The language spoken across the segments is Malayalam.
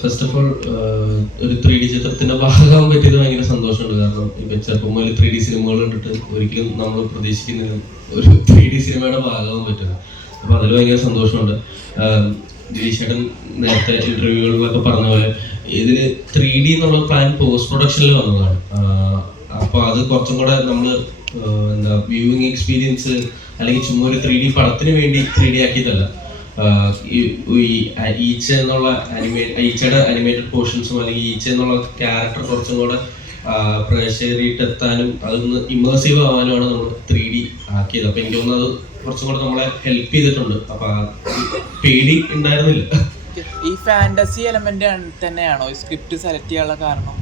ഫസ്റ്റ് ഓഫ് ഓൾ ഒരു 3D ചിത്രത്തിന്റെ ഭാഗമാകാൻ പറ്റിയത് ഭയങ്കര സന്തോഷമുണ്ട്. കാരണം ഇപ്പൊ ചെറുപ്പം മുതൽ 3D സിനിമകൾ കണ്ടിട്ട് ഒരിക്കലും നമ്മൾ പ്രതീക്ഷിക്കുന്ന ഒരു 3D സിനിമയുടെ ഭാഗമാകാൻ പറ്റുന്നത്. അപ്പൊ അതിൽ ഭയങ്കര സന്തോഷമുണ്ട്. ഗിരീഷേട്ടൻ നേരത്തെ ഇന്റർവ്യൂകളിലൊക്കെ പറഞ്ഞ പോലെ ഇതില് 3D എന്നുള്ള പ്ലാൻ പോസ്റ്റ് പ്രൊഡക്ഷനിൽ വന്നതാണ്. അപ്പൊ അത് കുറച്ചും കൂടെ നമ്മള് എന്താ വ്യൂവിങ് എക്സ്പീരിയൻസ് അല്ലെങ്കിൽ ചുമ്മാ ഒരു 3D പടത്തിന് വേണ്ടി 3D ആക്കിയതല്ല. ഈച്ച എന്നുള്ള ഈച്ചയുടെ അനിമേറ്റഡ് പോർഷൻസും അല്ലെങ്കിൽ ഈച്ച എന്നുള്ള ക്യാരക്ടർ കുറച്ചും കൂടെ പ്രേക്ഷകരിട്ട് എത്താനും അതൊന്ന് ഇമേഴ്സീവ് ആവാനുമാണ് നമ്മൾ 3D ആക്കിയത്. അപ്പൊ എനിക്ക് തോന്നുന്നത് അത് കുറച്ചും കൂടെ നമ്മളെ ഹെൽപ്പ് ചെയ്തിട്ടുണ്ട്. അപ്പൊ പേടി ഉണ്ടായിരുന്നില്ല. ഈ ഫാന്റസി എലമെന്റ് തന്നെയാണോ സ്ക്രിപ്റ്റ് സെലക്ട് ചെയ്യാനുള്ള കാരണം?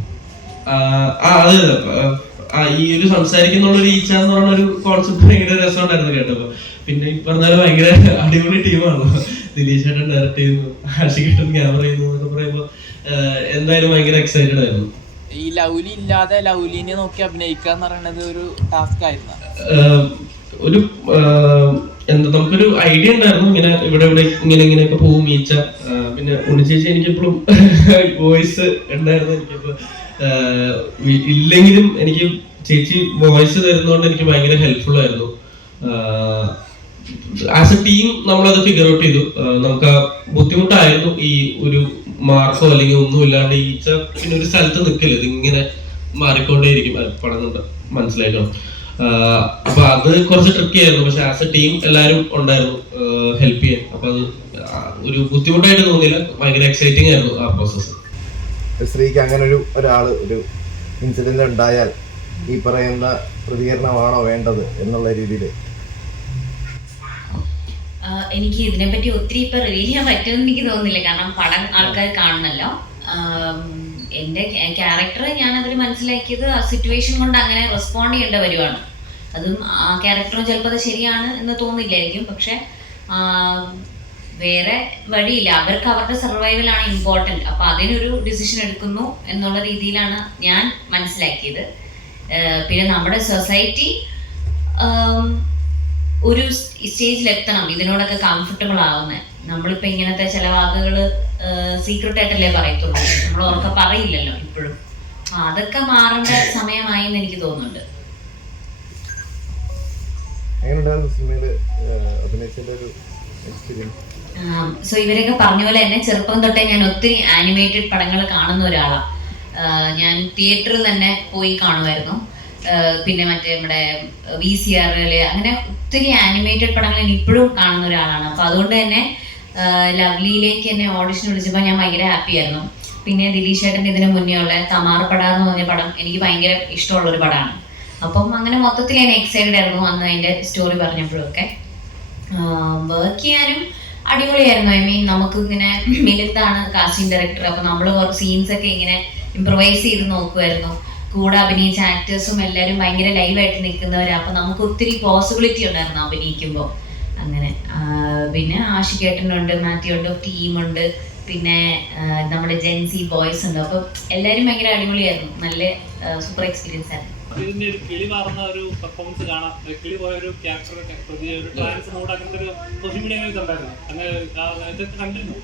ഈ ഒരു സംസാരിക്കുന്നുള്ള ഒരു ഈച്ച എന്ന് പറയുന്ന ഒരു കോൺസെപ്റ്റ് ഭയങ്കര രസമുണ്ടായിരുന്നു കേട്ടപ്പോ. പിന്നെ ഈ പറഞ്ഞാലും ഭയങ്കര അടിപൊളി ടീമാണല്ലോ. ദിലീഷ് ചേട്ടൻ ഡയറക്ട് ചെയ്യുന്നു, ആഷികേട്ടൻ ക്യാമറ ചെയ്യുന്നു എന്നൊക്കെ പറയുമ്പോ എന്തായാലും ഭയങ്കര എക്സൈറ്റഡ് ആയിരുന്നു. ഈ ലൗലി ഇല്ലാതെ ലൗലിനെ നോക്കി അഭിനയിക്കുക എന്ന് പറയുന്നത് ഒരു ടാസ്ക് ആയിരുന്നു. ഒരു എന്താ നമുക്കൊരു ഐഡിയ ഉണ്ടായിരുന്നു, ഇങ്ങനെ ഇവിടെ ഇങ്ങനെയൊക്കെ പോവും ഈച്ച. പിന്നെ ഉണ്ണിച്ചേച്ചി എനിക്കിപ്പോഴും വോയിസ് ഉണ്ടായിരുന്നു. എനിക്കിപ്പോ ഇല്ലെങ്കിലും എനിക്ക് ചേച്ചി വോയിസ് തരുന്നതുകൊണ്ട് എനിക്ക് ഭയങ്കര ഹെൽപ്ഫുൾ ആയിരുന്നു. ആസ് എ ടീം നമ്മളത് ഫിഗർ ഔട്ട് ചെയ്തു. നമുക്ക് ബുദ്ധിമുട്ടായിരുന്നു ഈ ഒരു മാർക്കോ അല്ലെങ്കിൽ ഒന്നും ഇല്ലാണ്ട് ഈച്ച പിന്നെ ഒരു സ്ഥലത്ത് നിൽക്കില്ല, ഇതിങ്ങനെ മാറിക്കൊണ്ടേയിരിക്കും. പടം കൊണ്ട് മനസ്സിലാക്കണം. അപ്പൊ അത് കുറച്ച് ട്രിക്കി ആയിരുന്നു. പക്ഷെ ആസ് എ ടീം എല്ലാവരും ഉണ്ടായിരുന്നു ഹെൽപ്പ് ചെയ്യാൻ. അപ്പൊ അത് ഒരു ബുദ്ധിമുട്ടായിട്ട് തോന്നിയില്ല, ഭയങ്കര എക്സൈറ്റിംഗ് ആയിരുന്നു ആ പ്രോസസ്സ്. ശ്രീക്ക് അങ്ങനെ ഒരാള് ഒരു ഇൻസിഡന്റ് ഉണ്ടായാൽ ഈ പറയുന്ന പ്രതികരണമാണോ വേണ്ടത് എന്നുള്ള രീതിയിൽ എനിക്ക് ഇതിനെപ്പറ്റി ഒത്തിരി ഇപ്പൊ റിവീൽ ചെയ്യാൻ പറ്റുമെന്ന് എനിക്ക് തോന്നുന്നില്ല. കാരണം പടം ആൾക്കാർ കാണണമല്ലോ. എൻ്റെ ക്യാരക്ടർ ഞാൻ അതിൽ മനസ്സിലാക്കിയത് ആ സിറ്റുവേഷൻ കൊണ്ട് അങ്ങനെ റെസ്പോണ്ട് ചെയ്യേണ്ട വരുവാണ്. അതും ആ ക്യാരക്ടറും ചിലപ്പോൾ അത് ശരിയാണ് എന്ന് തോന്നില്ലായിരിക്കും. പക്ഷെ വേറെ വഴിയില്ല, അവർക്ക് അവരുടെ സർവൈവലാണ് ഇമ്പോർട്ടൻറ്റ്. അപ്പോൾ അതിനൊരു ഡിസിഷൻ എടുക്കുന്നു എന്നുള്ള രീതിയിലാണ് ഞാൻ മനസ്സിലാക്കിയത്. പിന്നെ നമ്മുടെ സൊസൈറ്റി ഒരു സ്റ്റേജിലെത്തണം ഇതിനോടൊക്കെ കംഫർട്ടബിൾ ആവുന്നത്. നമ്മളിപ്പോൾ ഇങ്ങനത്തെ ചില വാക്കുകൾ സീക്രട്ട് ആയിട്ടല്ലേ പറയത്തുള്ളൂ, നമ്മൾ ഉറക്കെ പറയില്ലല്ലോ ഇപ്പോഴും. അതൊക്കെ മാറേണ്ട സമയമായി എന്ന് എനിക്ക് തോന്നുന്നുണ്ട്. സോ ഇവരൊക്കെ പറഞ്ഞ പോലെ തന്നെ ചെറുപ്പം തൊട്ടേ ഞാൻ ഒത്തിരി ആനിമേറ്റഡ് പടങ്ങൾ കാണുന്ന ഒരാളാണ്. ഞാൻ തിയേറ്ററിൽ തന്നെ പോയി കാണുമായിരുന്നു. പിന്നെ മറ്റേ നമ്മുടെ VCR അങ്ങനെ ഒത്തിരി ആനിമേറ്റഡ് പടങ്ങൾ ഞാൻ ഇപ്പോഴും കാണുന്ന ഒരാളാണ്. അപ്പോൾ അതുകൊണ്ട് തന്നെ ലവ്ലിയിലേക്ക് എന്നെ ഓഡിഷൻ വിളിച്ചപ്പോൾ ഞാൻ ഭയങ്കര ഹാപ്പി ആയിരുന്നു. പിന്നെ ദിലീഷ് ചേട്ടൻ്റെ ഇതിന് മുന്നേ ഉള്ള തമാർപ്പട എന്ന് പറഞ്ഞ പടം എനിക്ക് ഭയങ്കര ഇഷ്ടമുള്ളൊരു പടമാണ്. അപ്പം അങ്ങനെ മൊത്തത്തിൽ ഞാൻ എക്സൈറ്റഡ് ആയിരുന്നു അന്ന് അതിൻ്റെ സ്റ്റോറി പറഞ്ഞപ്പോഴൊക്കെ. വർക്ക് ചെയ്യാനും അടിപൊളിയായിരുന്നു. ഐ മീൻ നമുക്ക് ഇങ്ങനെ മിലിത്താണ് കാസ്റ്റിംഗ് ഡയറക്ടർ. അപ്പോൾ നമ്മൾ കുറച്ച് സീൻസൊക്കെ ഇങ്ങനെ ഇംപ്രവൈസ് ചെയ്ത് നോക്കുമായിരുന്നു. കൂടെ അഭിനയിച്ച ആക്ടേഴ്സും എല്ലാവരും ഭയങ്കര ലൈവായിട്ട് നിൽക്കുന്നവരാണ്. അപ്പോൾ നമുക്ക് ഒത്തിരി പോസിബിലിറ്റി ഉണ്ടായിരുന്നു അഭിനയിക്കുമ്പോൾ. അങ്ങനെ പിന്നെ ആഷികേട്ടനുണ്ട്, മാത്യു ഉണ്ട്, ടീമുണ്ട്, പിന്നെ നമ്മുടെ ജെൻസി ബോയ്സ് ഉണ്ട്. അപ്പോൾ എല്ലാവരും ഭയങ്കര അടിപൊളിയായിരുന്നു. നല്ല സൂപ്പർ എക്സ്പീരിയൻസ് ആയിരുന്നു. ഇതിന്റെ ഒരു കിളി മാറുന്ന ഒരു പെർഫോമൻസ് കാണാം. കിളി പോയ ഒരു ക്യാപ്ചർ ഒരു ട്രാൻസ് മോഡ് അങ്ങനത്തെ ഒരു സോഷ്യൽ മീഡിയ ഉണ്ടായിരുന്നു. അങ്ങനെ കണ്ടിരുന്നു?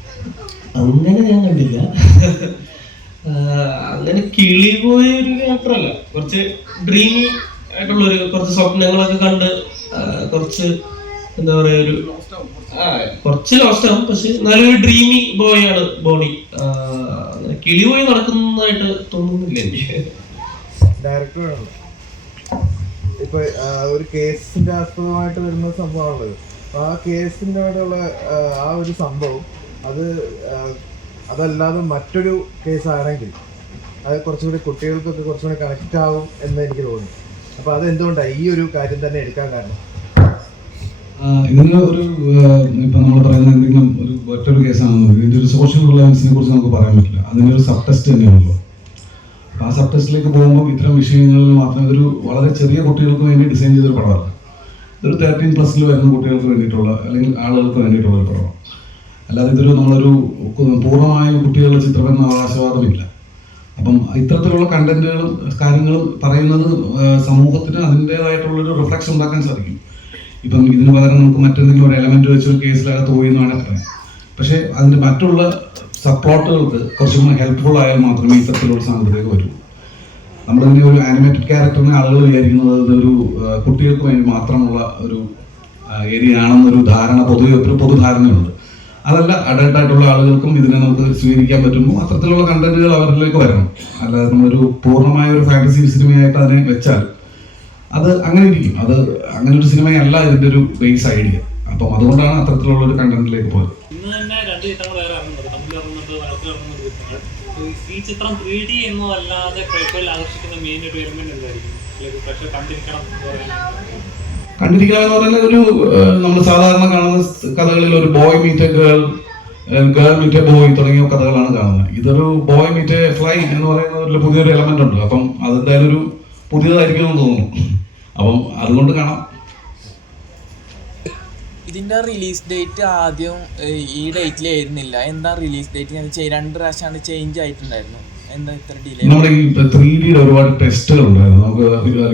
അങ്ങനെ ഞാൻ കണ്ടില്ല. അങ്ങനെ കിളി പോയ ഒരു ക്യാരക്ടറല്ല, കുറച്ച് ഡ്രീമി ആയിട്ടുള്ളൊരു കുറച്ച് സ്വപ്നങ്ങളൊക്കെ കണ്ട് കുറച്ച് എന്താ പറയാ ഒരു കുറച്ച് ലോസ്റ്റ് ആവും. പക്ഷെ നല്ലൊരു ഡ്രീമി ബോയ് ആണ് ബോണി. അങ്ങനെ കിളി പോയി നടക്കുന്നതായിട്ട് തോന്നുന്നില്ല എനിക്ക്. ഡയറക്ടറാണ് ഇപ്പൊ ഒരു കേസിന്റെ ആസ്പദമായിട്ട് വരുന്ന സംഭവമാണത്. ആ കേസിന്റെ ആയിട്ടുള്ള ആ ഒരു സംഭവം അതല്ലാതെ മറ്റൊരു കേസാണെങ്കിൽ അത് കുറച്ചുകൂടി കുട്ടികൾക്കൊക്കെ കുറച്ചുകൂടി കണക്റ്റ് ആവും എന്ന് എനിക്ക് തോന്നി. അപ്പൊ അതെന്തുകൊണ്ടാണ് ഈ ഒരു കാര്യം തന്നെ എടുക്കാൻ കാരണം? ഇതിന് ഒരു ഇപ്പം നമ്മൾ പറയുന്ന എന്തെങ്കിലും ഒരു ഒറ്റൊരു കേസാണെന്ന് ഇതിൻ്റെ ഒരു സോഷ്യൽ റിലവൻസിനെ കുറിച്ച് നമുക്ക് പറയാൻ പറ്റില്ല. അതിനൊരു സബ് ടെസ്റ്റ് തന്നെയാണല്ലോ. അപ്പോൾ ആ സബ് ടെസ്റ്റിലേക്ക് പോകുമ്പോൾ ഇത്തരം വിഷയങ്ങളിൽ മാത്രം ഇതൊരു വളരെ ചെറിയ കുട്ടികൾക്ക് വേണ്ടി ഡിസൈൻ ചെയ്തൊരു പടമല്ല. ഇതൊരു 13+ വരുന്ന കുട്ടികൾക്ക് വേണ്ടിയിട്ടുള്ള അല്ലെങ്കിൽ ആളുകൾക്ക് വേണ്ടിയിട്ടുള്ള ഒരു പടമാണ്. അല്ലാതെ ഇതൊരു നമ്മളൊരു പൂർണ്ണമായ കുട്ടികളുടെ ചിത്രമെന്ന അവകാശവാദമില്ല. അപ്പം ഇത്തരത്തിലുള്ള കണ്ടന്റുകളും കാര്യങ്ങളും പറയുന്നത് സമൂഹത്തിന് അതിൻ്റേതായിട്ടുള്ളൊരു റിഫ്ലക്ഷൻ ഉണ്ടാക്കാൻ സാധിക്കും. ഇപ്പം ഇതിന് പകരം നമുക്ക് മറ്റെന്തെങ്കിലും ഒരു എലമെന്റ് വെച്ച് ഒരു കേസിലകത്ത് പോയി എന്ന് വേണമെങ്കിൽ പറയാം. പക്ഷേ അതിൻ്റെ മറ്റുള്ള സബ് പ്ലോട്ടുകൾക്ക് കുറച്ചും കൂടി ഹെൽപ്ഫുൾ ആയാൽ മാത്രമേ ഇത്തരത്തിലുള്ള സാധനത്തിലേക്ക് വരൂ. നമ്മളിതിനെ ഒരു ആനിമേറ്റഡ് ക്യാരക്ടറിനെ ആളുകൾ വിചാരിക്കുന്നത് ഇതൊരു കുട്ടികൾക്ക് വേണ്ടി മാത്രമുള്ള ഒരു ഏരിയ ആണെന്നൊരു ധാരണ, ഒരു പൊതുധാരണയുണ്ട്. അതല്ല, അഡൽട്ട് ആയിട്ടുള്ള ആളുകൾക്കും ഇതിനെ നമുക്ക് സ്വീകരിക്കാൻ പറ്റുമ്പോൾ അത്തരത്തിലുള്ള കണ്ടന്റുകൾ അവരിലേക്ക് വരണം. അല്ലാതെ നമ്മളൊരു പൂർണ്ണമായ ഒരു ഫാന്റസി സിനിമയായിട്ട് അതിനെ വെച്ചാൽ അത് അങ്ങനെ ഇരിക്കും. അത് അങ്ങനെ ഒരു സിനിമയല്ല ഇതിന്റെ ഒരു ബേസ് ഐഡിയ. അപ്പം അതുകൊണ്ടാണ് അത്തരത്തിലുള്ള ഒരു കണ്ടന്റിലേക്ക് പോയത്. ഇന്ന് തന്നെ 2 ചിത്രങ്ങൾ വേറെ ഇറങ്ങുന്നുണ്ട്, തമിഴിൽ ഇറങ്ങുന്നുണ്ട്, മലയാളത്തിൽ ഇറങ്ങുന്നുണ്ട് ചിത്രങ്ങൾ. ഈ ചിത്രം 3D എന്നതല്ലാതെ പ്രേക്ഷകരിൽ ആകർഷിക്കുന്ന മെയിൻ ഒരു എലിമെന്റ് എന്തായിരിക്കും? പ്രേക്ഷകർ കണ്ടിരിക്കണം എന്ന് പറഞ്ഞാൽ ഒരു നമ്മൾ സാധാരണ കാണുന്ന കഥകളിൽ ഒരു boy meet girl, girl meet boy തുടങ്ങിയ കഥകളാണ് കാണുന്നത്. ഇതൊരു ബോയ് മീറ്റ് ഫ്ലൈ എന്ന് പറയുന്ന ഒരു പുതിയൊരു എലമെന്റ് ഉണ്ട്. അപ്പം അതെന്തായാലും ഒരു പുതിയതായിരിക്കും എന്ന് തോന്നുന്നു. അപ്പം അതുകൊണ്ട് കാണാം. ഇതിന്റെ റിലീസ് ഡേറ്റ് ആദ്യം ഈ ഡേറ്റിലായിരുന്നില്ല. എന്താ റിലീസ് ഡേറ്റ്? ഞാൻ 2 പ്രാവശ്യമാണ് ചേഞ്ച് ആയിട്ടുണ്ടായിരുന്നു. എന്താ ഇത്ര ഡിലേ? നമ്മുടെ ഈ 3D ഒരുപാട് ടെസ്റ്റുകൾ ഉണ്ടായിരുന്നു. നമുക്ക്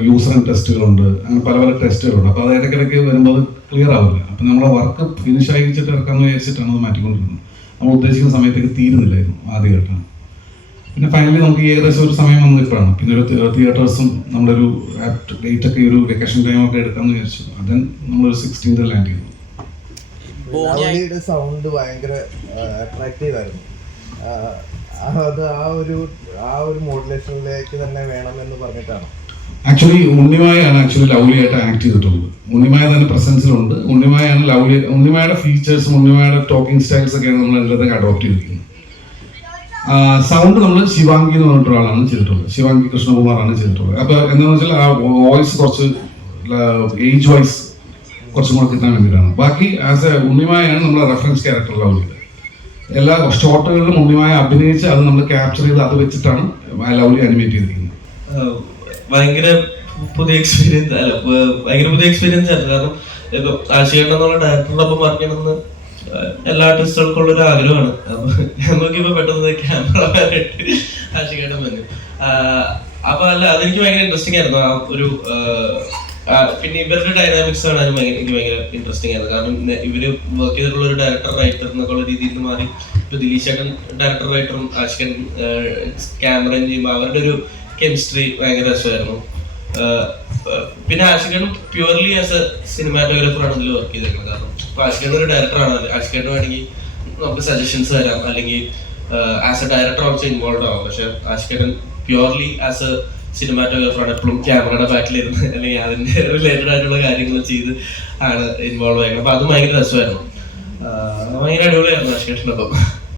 യൂസർ ടെസ്റ്റുകളുണ്ട്, അങ്ങനെ പല പല ടെസ്റ്റുകളുണ്ട്. അപ്പോൾ അത് ഇടയ്ക്കിടയ്ക്ക് വരുമ്പോൾ അത് ക്ലിയർ ആവില്ല. അപ്പം നമ്മളെ വർക്ക് ഫിനിഷ് ആയിച്ചിട്ട് ഇറക്കാമെന്ന് വിചാരിച്ചിട്ടാണ് അത് മാറ്റിക്കൊണ്ടിരുന്നത്. നമ്മൾ ഉദ്ദേശിക്കുന്ന സമയത്തേക്ക് തീരുന്നില്ലായിരുന്നു ആദ്യമായിട്ടാണ്. പിന്നെ ഫൈനലി നമുക്ക് ഏകദേശം ഒരു സമയം വന്നത് ഇപ്പോഴാണ്. പിന്നെ ഒരു തിയേറ്റേഴ്സും നമ്മുടെ ഒരു ഡേറ്റ് ഒക്കെ ഒരു വെക്കേഷൻ ടൈമൊക്കെ എടുക്കാമെന്ന് വിചാരിച്ചു. അതിന് നമ്മളൊരു 16th ലാൻഡ് ചെയ്തു. ലൗലിയുടെ സൗണ്ട് ഭയങ്കര അട്രാക്റ്റീവ് ആയിരുന്നു. അത് ആ ഒരു മോഡുലേഷനിലേക്ക് തന്നെ വേണമെന്ന് പറഞ്ഞിട്ടാണ്. ആക്ച്വലി ഉണ്ണിമായാണ് ലൗലിയായിട്ട് ആക്ട് ചെയ്തിട്ടുള്ളത്. ഉണ്ണിമായ തന്നെ പ്രസൻസിലുണ്ട്. ഉണ്ണിമായാണ് ഉണ്ണിമായുടെ ഫീച്ചേഴ്സും ഉണ്ണിമായുടെ ടോക്കിംഗ് സ്റ്റൈൽസ് ഒക്കെയാണ് നമ്മൾ അതിലൊക്കെ അഡോപ്റ്റ് ചെയ്തിരിക്കുന്നത്. സൗണ്ട് നമ്മൾ ശിവാംഗി എന്ന് പറഞ്ഞിട്ട് ഒരാളാണ് ചെയ്തിട്ടുള്ളത്. ശിവാംഗി കൃഷ്ണകുമാറാണ് ചെയ്തിട്ടുള്ളത്. അപ്പോൾ എന്താണെന്ന് വെച്ചാൽ ആ വോയിസ് കുറച്ച് ഏജ് വൈസ് കുറച്ചും കൂടെ കിട്ടാൻ വേണ്ടിയിട്ടാണ്. ബാക്കി ആസ് എ ഉണ്ണിമായാണ് നമ്മുടെ റെഫറൻസ് ക്യാരക്ടർ ലൗലിയുടെ. എല്ലാ ഷോട്ടുകളിലും ഉണ്ണിമായ അഭിനയിച്ച് അത് നമ്മൾ ക്യാപ്ചർ ചെയ്ത് അത് വെച്ചിട്ടാണ് ലൗലി അനിമേറ്റ് ചെയ്തിരിക്കുന്നത്. ഭയങ്കര പുതിയ എക്സ്പീരിയൻസ് ആയിരുന്നു. കാരണം ഇപ്പൊ ആശികേട്ടൻ എന്നുള്ള ഡയറക്ടറിനൊപ്പം വർക്ക് ചെയ്യണമെന്ന് എല്ലാ ആർട്ടിസ്റ്റുകൾക്കും ഉള്ളൊരു ആഗ്രഹമാണ്. അപ്പൊ ഞാൻ നോക്കിയപ്പോ പെട്ടെന്ന് ക്യാമറമാനായിട്ട് ആശികേട്ടൻ വന്നു. അപ്പൊ അല്ല, അതെനിക്ക് ഭയങ്കര ഇൻട്രസ്റ്റിംഗ് ആയിരുന്നു. ആ ഒരു പിന്നെ ഇവരുടെ ഡൈനാമിക്സ് കാണാനും എനിക്ക് ഭയങ്കര ഇൻട്രസ്റ്റിംഗ് ആയിരുന്നു. കാരണം ഇവര് വർക്ക് ചെയ്തിട്ടുള്ള ഒരു ഡയറക്ടർ റൈറ്റർ എന്നൊക്കെ ഉള്ള രീതിയിൽ നിന്ന് മാറി ഇപ്പൊ ദിലീഷേട്ടൻ ഡയറക്ടർ റൈറ്ററും ആശികൻ ക്യാമറയും ചെയ്യുമ്പോൾ അവരുടെ ഒരു കെമിസ്ട്രി ഭയങ്കര രസമായിരുന്നു. പിന്നെ ആശികനും പ്യുവർലി ആസ് എ സിനിമാറ്റോഗ്രാഫറാണ് ഇതിൽ വർക്ക് ചെയ്തേക്കുന്നത്. കാരണം ഇപ്പൊ ആശികൻ ഒരു ഡയറക്ടറാണ്. ആശികന് വേണമെങ്കിൽ നമുക്ക് സജഷൻസ് തരാം, അല്ലെങ്കിൽ as A director also involve ആവാം. പക്ഷെ ആശികൻ പ്യുവർലി ആസ് എ സിനിമാറ്റോഗ്രാഫറാണ്. എപ്പോഴും ക്യാമറയുടെ ബാക്കിലിരുന്ന് അല്ലെങ്കിൽ അതിന്റെ റിലേറ്റഡ് ആയിട്ടുള്ള കാര്യങ്ങൾ ചെയ്ത് ആണ് ഇൻവോൾവ് ആയിരുന്നത്. അപ്പൊ അത് ഭയങ്കര രസമായിരുന്നു. ഭയങ്കര അടിപൊളിയായിരുന്നു ആശികേട്ടനൊപ്പം.